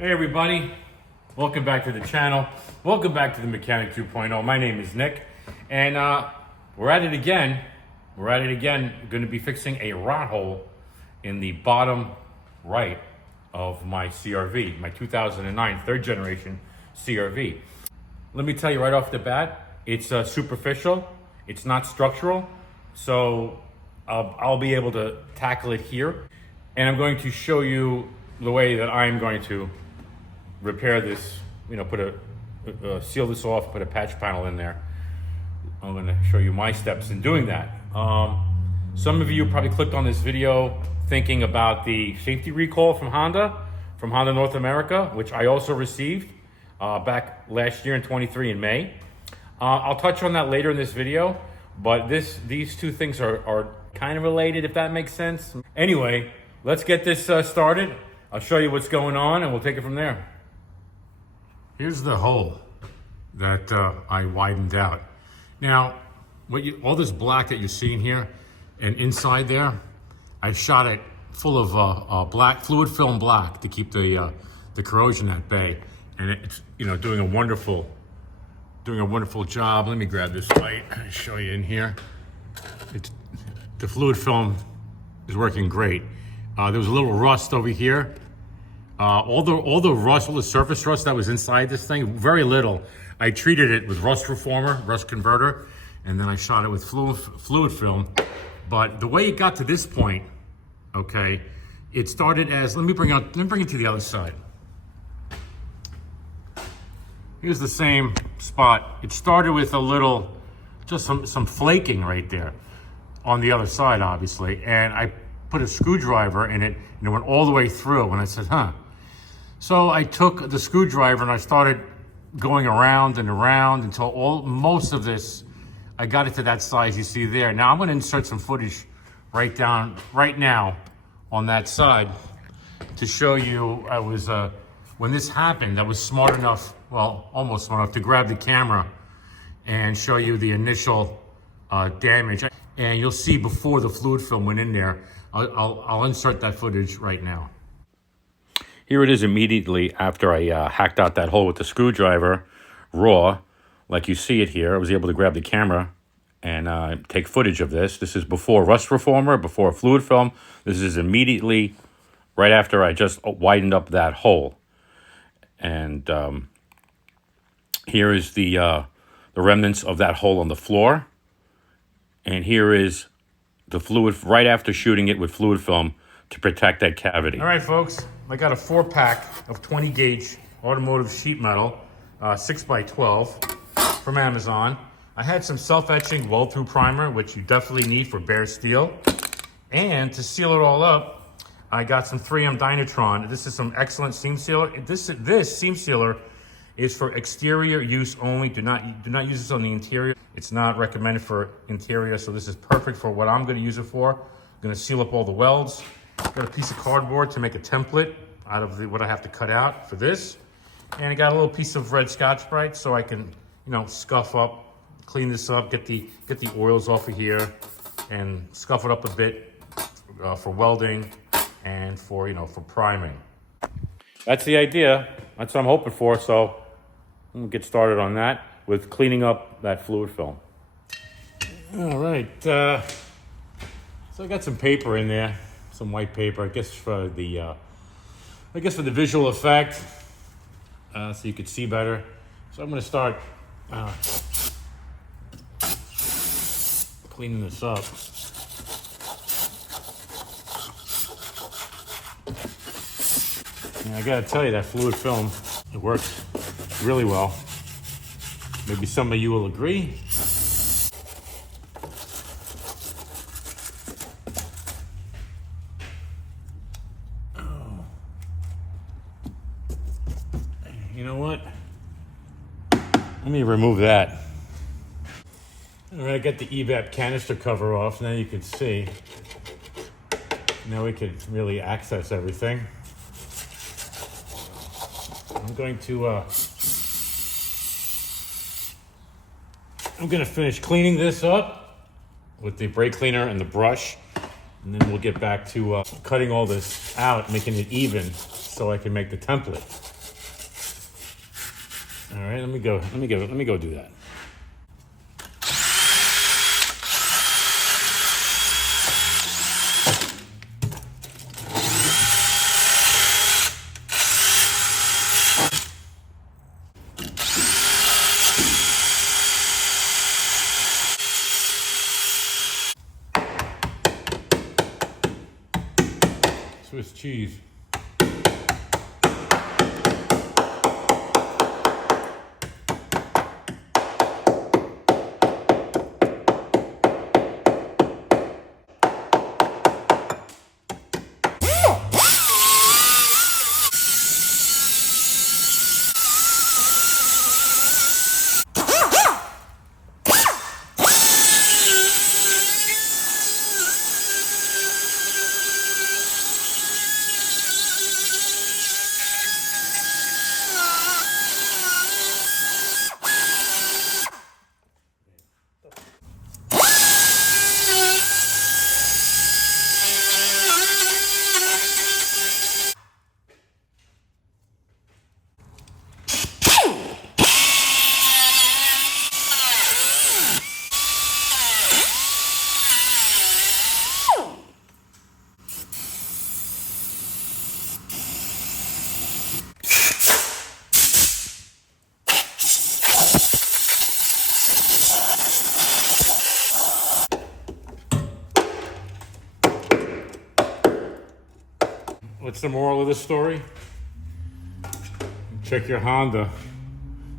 Hey everybody, welcome back to the channel. Welcome back to the Mechanic 2.0. My name is Nick, and we're at it again. Going to be fixing a rot hole in the bottom right of my CRV, my 2009 third generation CRV. Let me tell you right off the bat, it's superficial, it's not structural, so I'll be able to tackle it here, and I'm going to show you the way that I'm going to repair this, seal this off, put a patch panel in there. I'm going to show you my steps in doing that. Some of you probably clicked on this video thinking about the safety recall from Honda North America, which I also received back last year in 23 in May. I'll touch on that later in this video, but these two things are kind of related, if that makes sense. Anyway, let's get this started. I'll show you what's going on and we'll take it from there. Here's the hole that I widened out. Now, all this black that you're seeing here and inside there, I shot it full of black, fluid film black to keep the corrosion at bay. And it's doing a wonderful job. Let me grab this light and show you in here. The fluid film is working great. There was a little rust over here. All the rust, all the surface rust that was inside this thing, very little. I treated it with rust reformer, rust converter, and then I shot it with fluid film. But the way it got to this point, okay, it started as, let me bring it to the other side. Here's the same spot. It started with a little, just some flaking right there on the other side, obviously. And I put a screwdriver in it and it went all the way through. And I said, So I took the screwdriver and I started going around and around until most of this, I got it to that size you see there. Now I'm going to insert some footage right now on that side to show you when this happened, I was smart enough, well, almost smart enough to grab the camera and show you the initial damage. And you'll see before the fluid film went in there. I'll insert that footage right now. Here it is immediately after I hacked out that hole with the screwdriver, raw, like you see it here. I was able to grab the camera and take footage of this. This is before rust reformer, before fluid film. This is immediately right after I just widened up that hole. And here is the remnants of that hole on the floor. And here is the fluid right after shooting it with fluid film to protect that cavity. All right, folks, I got a 4-pack of 20 gauge automotive sheet metal, 6x12 from Amazon. I had some self-etching weld-through primer, which you definitely need for bare steel. And to seal it all up, I got some 3M Dynatron. This is some excellent seam sealer. This seam sealer is for exterior use only. Do not use this on the interior. It's not recommended for interior, so this is perfect for what I'm going to use it for. I'm going to seal up all the welds. Got a piece of cardboard to make a template out of what I have to cut out for this. And I got a little piece of red Scotch-Brite so I can, scuff up, clean this up, get the oils off of here and scuff it up a bit for welding and for priming. That's the idea. That's what I'm hoping for. So I'm gonna get started on that with cleaning up that fluid film. All right. So I got some paper in there. Some white paper, I guess for the visual effect, so you could see better. So I'm going to start cleaning this up. And I got to tell you, that fluid film, it works really well. Maybe some of you will agree. You know what? Let me remove that. All right, I got the EVAP canister cover off. Now you can see. Now we can really access everything. I'm going to finish cleaning this up with the brake cleaner and the brush. And then we'll get back to cutting all this out, making it even, so I can make the template. All right, let me go do that. Swiss cheese. What's the moral of the story? Check your Honda.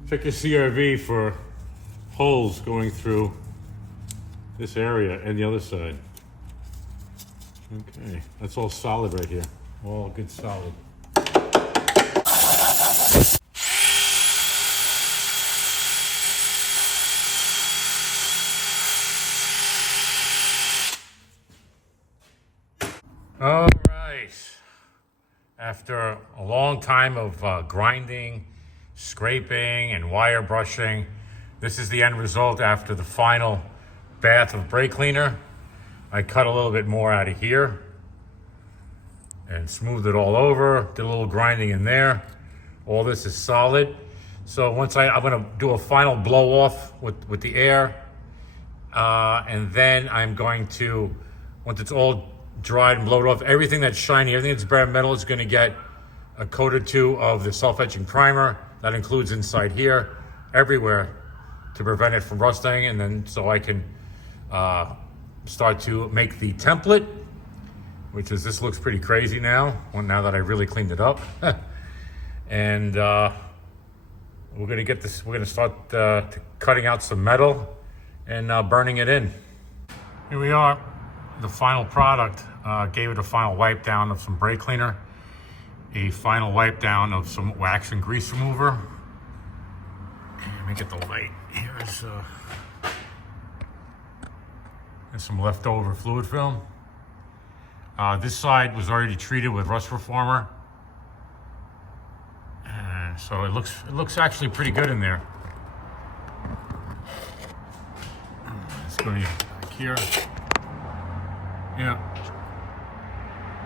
Check your CRV for holes going through this area and the other side. Okay, that's all solid right here. All good solid. All right. After a long time of grinding, scraping, and wire brushing, this is the end result after the final bath of brake cleaner. I cut a little bit more out of here and smoothed it all over, did a little grinding in there. All this is solid. So once I'm gonna do a final blow off with the air, and then I'm going to, once it's all dried and blowed off, everything that's shiny, everything that's bare metal is gonna get a coat or two of the self-etching primer. That includes inside here, everywhere, to prevent it from rusting, and then so I can start to make the template, which is, this looks pretty crazy now, now that I really cleaned it up. And we're gonna get this, we're gonna start cutting out some metal and burning it in. Here we are, the final product. Gave it a final wipe down of some brake cleaner, a final wipe down of some wax and grease remover. Let me get the light. Here's some leftover fluid film. This side was already treated with rust reformer, and so it looks actually pretty good in there. Let's go back here. Yeah,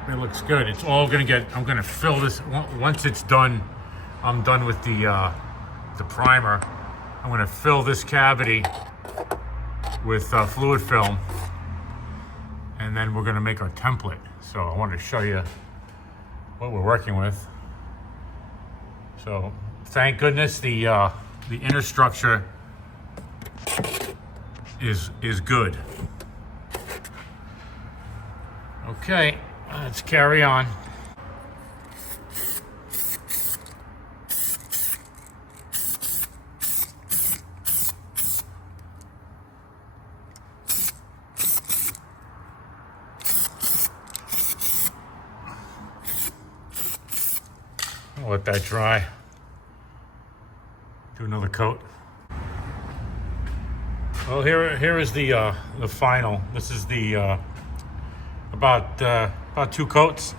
it looks good. It's all gonna get, I'm gonna fill this, once it's done, I'm done with the primer. I'm gonna fill this cavity with fluid film, and then we're gonna make our template. So I wanted to show you what we're working with. So thank goodness the inner structure is good. Okay, let's carry on. I'll let that dry. Do another coat. Well, here is the final. This is the about 2 coats,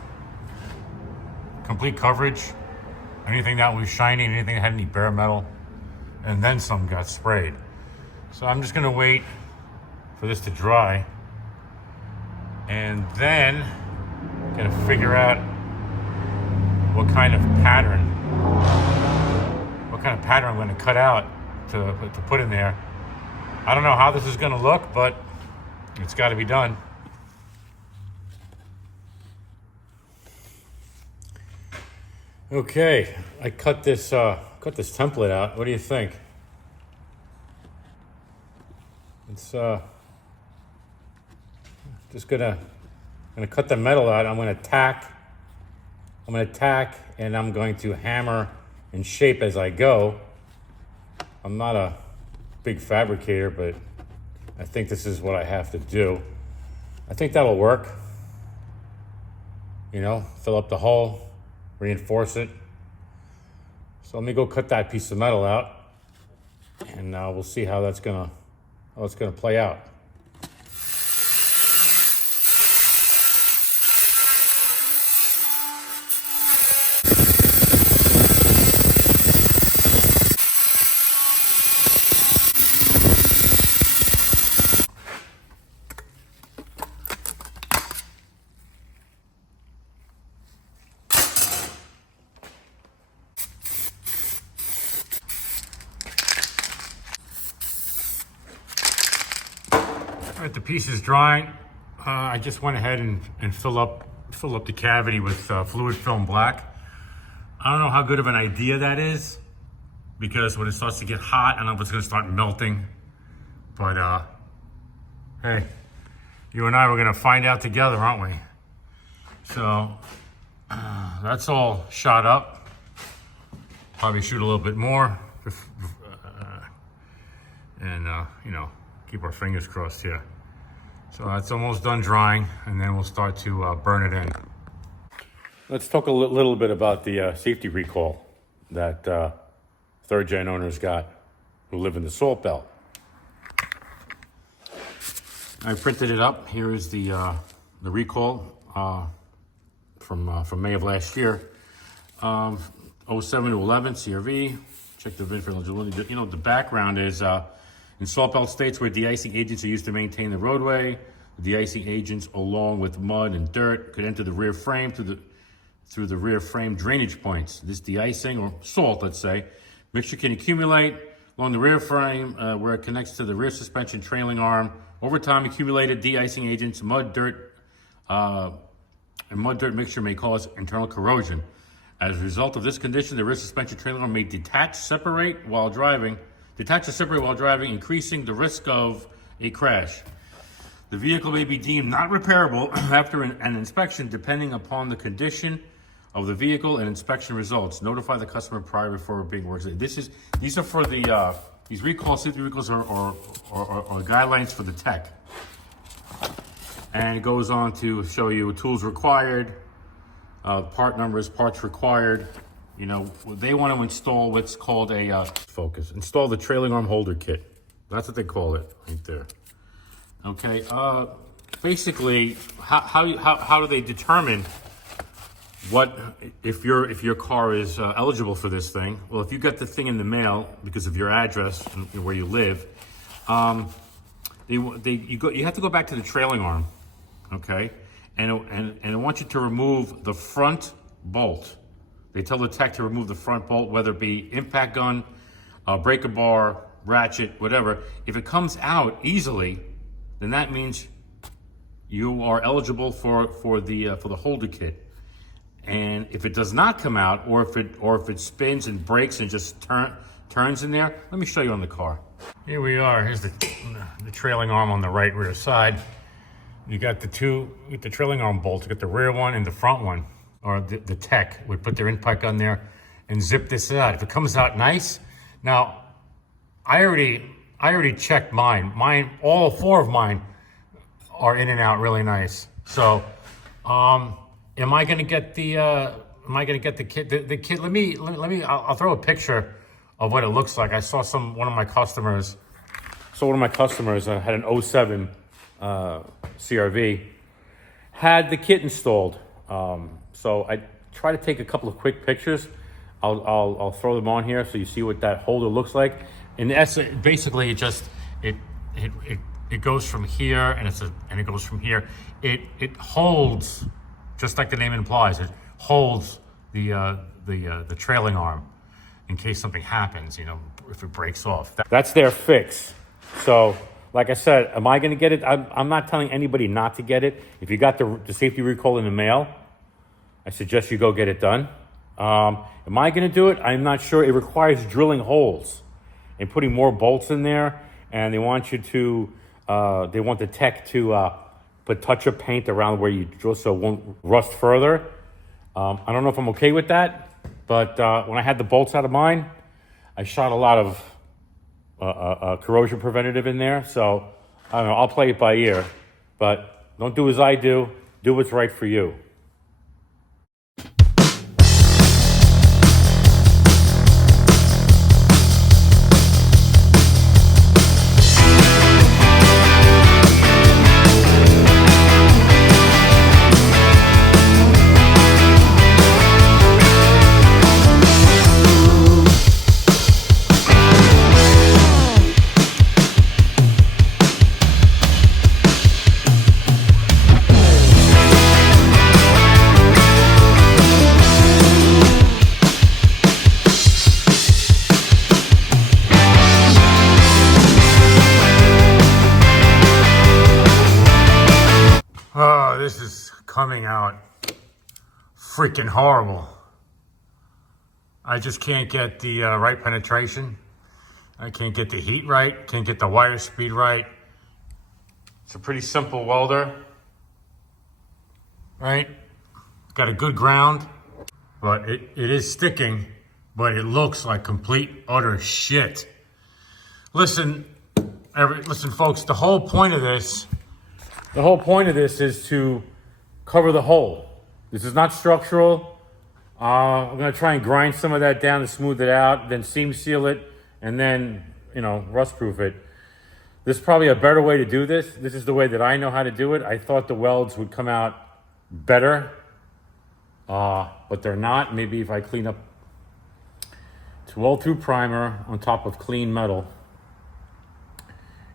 complete coverage. Anything that was shiny, anything that had any bare metal, and then some got sprayed. So I'm just gonna wait for this to dry, And then gonna figure out what kind of pattern I'm gonna cut out to put in there. I don't know how this is gonna look, but it's gotta be done. Okay, I cut this template out. What do you think? It's just gonna cut the metal out. I'm gonna tack, and I'm going to hammer and shape as I go. I'm not a big fabricator, but I think this is what I have to do. I think that'll work. You know, fill up the hole, reinforce it. So let me go cut that piece of metal out, and we'll see how it's gonna play out. All right, the piece is drying. I just went ahead and fill up the cavity with fluid film black. I don't know how good of an idea that is, because when it starts to get hot, I don't know if it's gonna start melting. But hey, you and I were gonna find out together, aren't we? So that's all shot up. Probably shoot a little bit more, and you know, keep our fingers crossed here. So that's almost done drying, and then we'll start to burn it in. Let's talk a little bit about the safety recall that third gen owners got who live in the salt belt. I printed it up. Here is the recall from May of last year. 07 to 11 CRV. Check the VIN for eligibility. You know, the background is in salt belt states where de-icing agents are used to maintain the roadway, the de-icing agents, along with mud and dirt, could enter the rear frame through the rear frame drainage points. This de-icing, or salt, let's say, mixture can accumulate along the rear frame where it connects to the rear suspension trailing arm. Over time, accumulated de-icing agents, mud, dirt, and mud-dirt mixture may cause internal corrosion. As a result of this condition, the rear suspension trailing arm may detach or separate while driving, increasing the risk of a crash. The vehicle may be deemed not repairable after an inspection, depending upon the condition of the vehicle and inspection results. Notify the customer prior before being worked. These are for the these recalls. Safety recalls are guidelines for the tech, and it goes on to show you tools required, part numbers, parts required. You know, they want to install what's called a focus. Install the trailing arm holder kit. That's what they call it right there. Okay. Basically, how do they determine what if your car is eligible for this thing? Well, if you get the thing in the mail because of your address and where you live, you have to go back to the trailing arm. Okay, and I want you to remove the front bolt. They tell the tech to remove the front bolt, whether it be impact gun, breaker bar, ratchet, whatever. If it comes out easily, then that means you are eligible for the holder kit. And if it does not come out, or if it spins and breaks and just turns in there, let me show you on the car. Here we are. Here's the trailing arm on the right rear side. You got the trailing arm bolts. You got the rear one and the front one. Or the tech would put their impact gun there and zip this out. If it comes out nice, now I already checked mine. All four of mine are in and out really nice. So, am I gonna get the kit? The kit. Let me. I'll throw a picture of what it looks like. I saw one of my customers had an 07 CRV, had the kit installed. So I try to take a couple of quick pictures. I'll throw them on here so you see what that holder looks like. In essence, basically, it it goes from here, and it goes from here. It holds, just like the name implies, it holds the trailing arm in case something happens, you know, if it breaks off. That's their fix. So, like I said, am I going to get it? I'm not telling anybody not to get it. If you got the safety recall in the mail, I suggest you go get it done. Am I going to do it? I'm not sure. It requires drilling holes and putting more bolts in there, and they want you to, they want the tech to put touch-up paint around where you drill so it won't rust further. I don't know if I'm okay with that, but when I had the bolts out of mine, I shot a lot of corrosion preventative in there. So I don't know, I'll play it by ear, but don't do as I do. Do what's right for you. Oh, this is coming out freaking horrible. I just can't get the right penetration. I can't get the heat right. Can't get the wire speed right. It's a pretty simple welder, right? Got a good ground, but it is sticking, but it looks like complete utter shit. Listen, folks, the whole point of this is to cover the hole. This is not structural. I'm gonna try and grind some of that down to smooth it out, then seam seal it, and then, you know, rust proof it. There's probably a better way to do this. This is the way that I know how to do it. I thought the welds would come out better, but they're not. Maybe if I clean up, it's weld through primer on top of clean metal.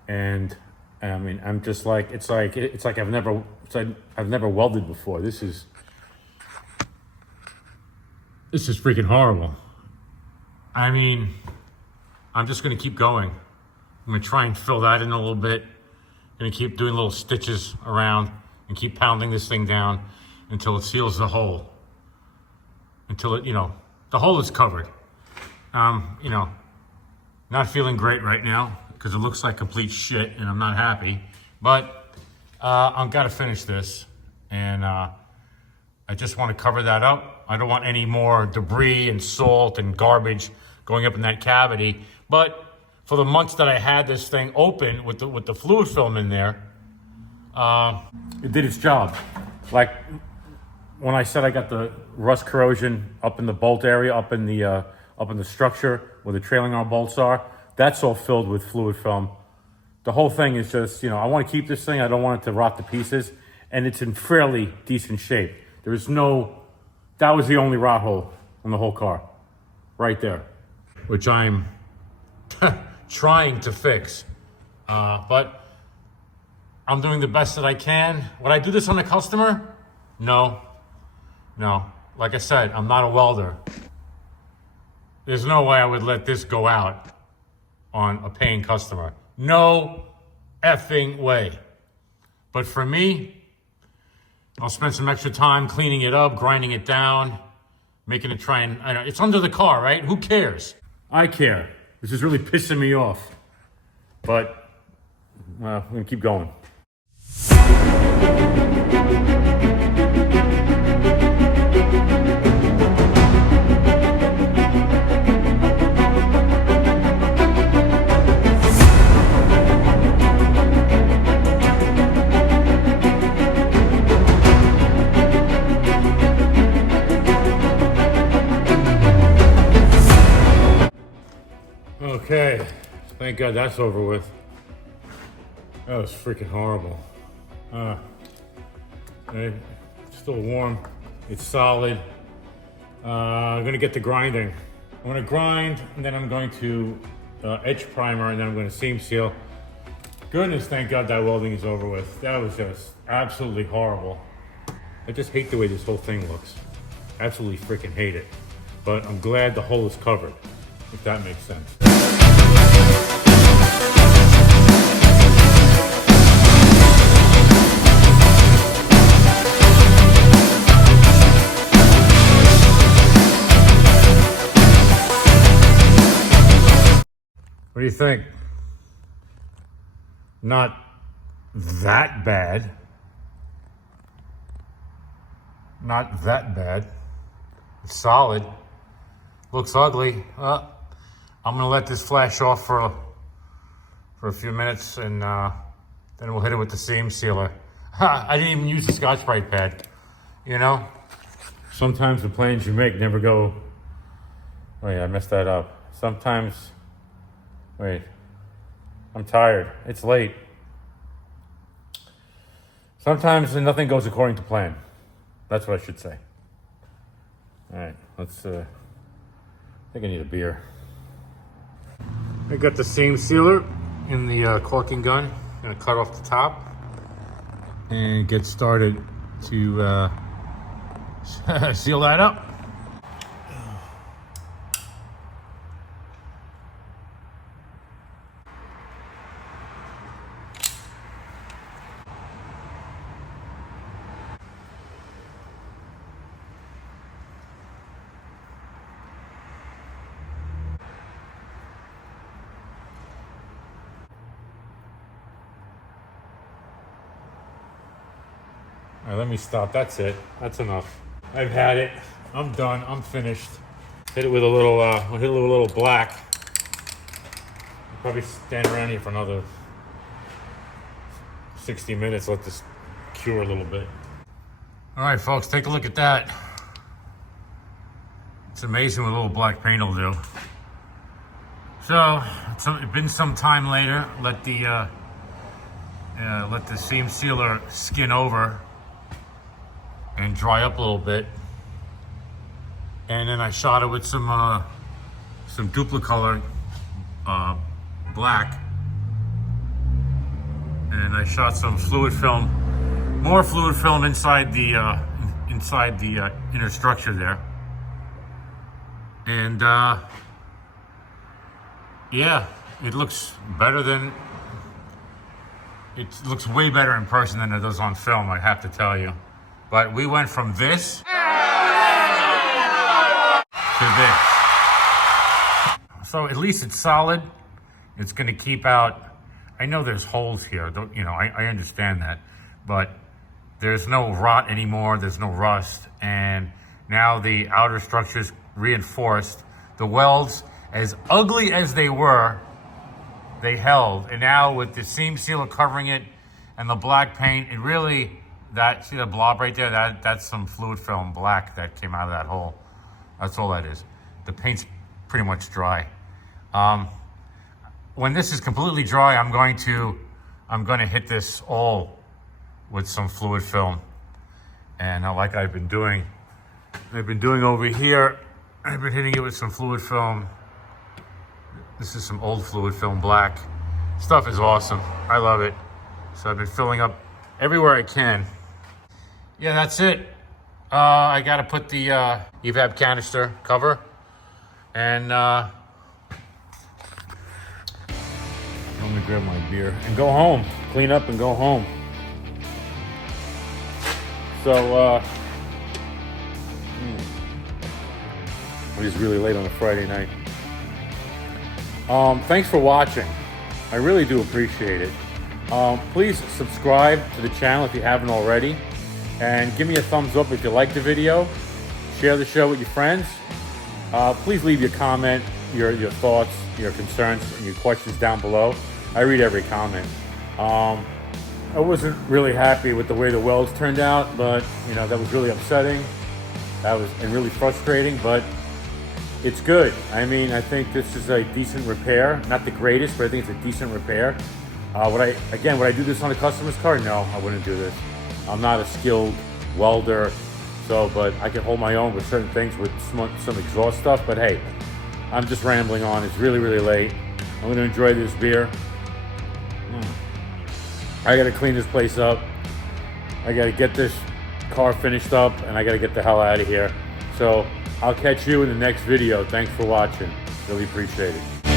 And I mean, I'm just like, it's like I've never welded before. This is freaking horrible. I mean, I'm just gonna keep going. I'm gonna try and fill that in a little bit. Gonna keep doing little stitches around and keep pounding this thing down until it seals the hole. Until it, you know, the hole is covered. You know, not feeling great right now because it looks like complete shit and I'm not happy. But I've got to finish this, and I just want to cover that up. I don't want any more debris and salt and garbage going up in that cavity. But for the months that I had this thing open with the fluid film in there, it did its job. Like when I said I got the rust corrosion up in the bolt area, up in the structure where the trailing arm bolts are, that's all filled with fluid film. The whole thing is just, you know, I want to keep this thing. I don't want it to rot to pieces, and it's in fairly decent shape. There's no, that was the only rot hole on the whole car, right there, which I'm trying to fix. But I'm doing the best that I can. Would I do this on a customer? No. Like I said, I'm not a welder. There's no way I would let this go out on a paying customer. No effing way. But for me, I'll spend some extra time cleaning it up, grinding it down, making it try and, I know, it's under the car, right? Who cares? I care. This is really pissing me off. But, well, I'm gonna keep going. Okay, thank God that's over with. That was freaking horrible. It's still warm, it's solid. I'm gonna get to grinding. I'm gonna grind, and then I'm going to edge primer, and then I'm gonna seam seal. Goodness, thank God that welding is over with. That was just absolutely horrible. I just hate the way this whole thing looks. Absolutely freaking hate it. But I'm glad the hole is covered, if that makes sense. What do you think? Not that bad. Not that bad. It's solid. Looks ugly. I'm gonna let this flash off for a few minutes, and then we'll hit it with the seam sealer. I didn't even use the Scotch-Brite pad. You know, sometimes the plans you make never go. Wait, I messed that up. Sometimes. Wait, I'm tired. It's late. Sometimes nothing goes according to plan. That's what I should say. All right, let's, I think I need a beer. I got the seam sealer in the caulking gun. Gonna cut off the top and get started to seal that up. All right, let me stop. That's it. That's enough. I've had it. I'm done. I'm finished. Hit it with a little. I'll hit it with a little black. I'll probably stand around here for another 60 minutes. Let this cure a little bit. All right, folks, take a look at that. It's amazing what a little black paint will do. So it's been some time later. Let the seam sealer skin over and dry up a little bit, and then I shot it with some duplicolor black, and I shot some fluid film, more fluid film inside the inner structure there, and yeah, it looks better than. It looks way better in person than it does on film, I have to tell you. But we went from this to this. So at least it's solid. It's gonna keep out, I know there's holes here, you know, I understand that, but there's no rot anymore, there's no rust, and now the outer structure's reinforced. The welds, as ugly as they were, they held, and now with the seam sealer covering it and the black paint, it really, see the blob right there? That's some fluid film black that came out of that hole. That's all that is. The paint's pretty much dry. When this is completely dry, I'm going to hit this all with some fluid film, and like I've been doing over here. I've been hitting it with some fluid film. This is some old fluid film black. Stuff is awesome. I love it. So I've been filling up everywhere I can. Yeah, that's it. I gotta put the evap canister cover, and let me grab my beer and go home. Clean up and go home. So it is really late on a Friday night. Thanks for watching. I really do appreciate it. Please subscribe to the channel if you haven't already, and give me a thumbs up if you like the video. Share the show with your friends. Please leave your comment, your thoughts, your concerns, and your questions down below. I read every comment. I wasn't really happy with the way the welds turned out, but you know, that was really upsetting. And really frustrating, but it's good. I mean, I think this is a decent repair. Not the greatest, but I think it's a decent repair. Would I do this on a customer's car? No, I wouldn't do this. I'm not a skilled welder, but I can hold my own with certain things with some exhaust stuff. But hey, I'm just rambling on. It's really, really late. I'm gonna enjoy this beer. I gotta clean this place up. I gotta get this car finished up, and I gotta get the hell out of here. So I'll catch you in the next video. Thanks for watching. Really appreciate it.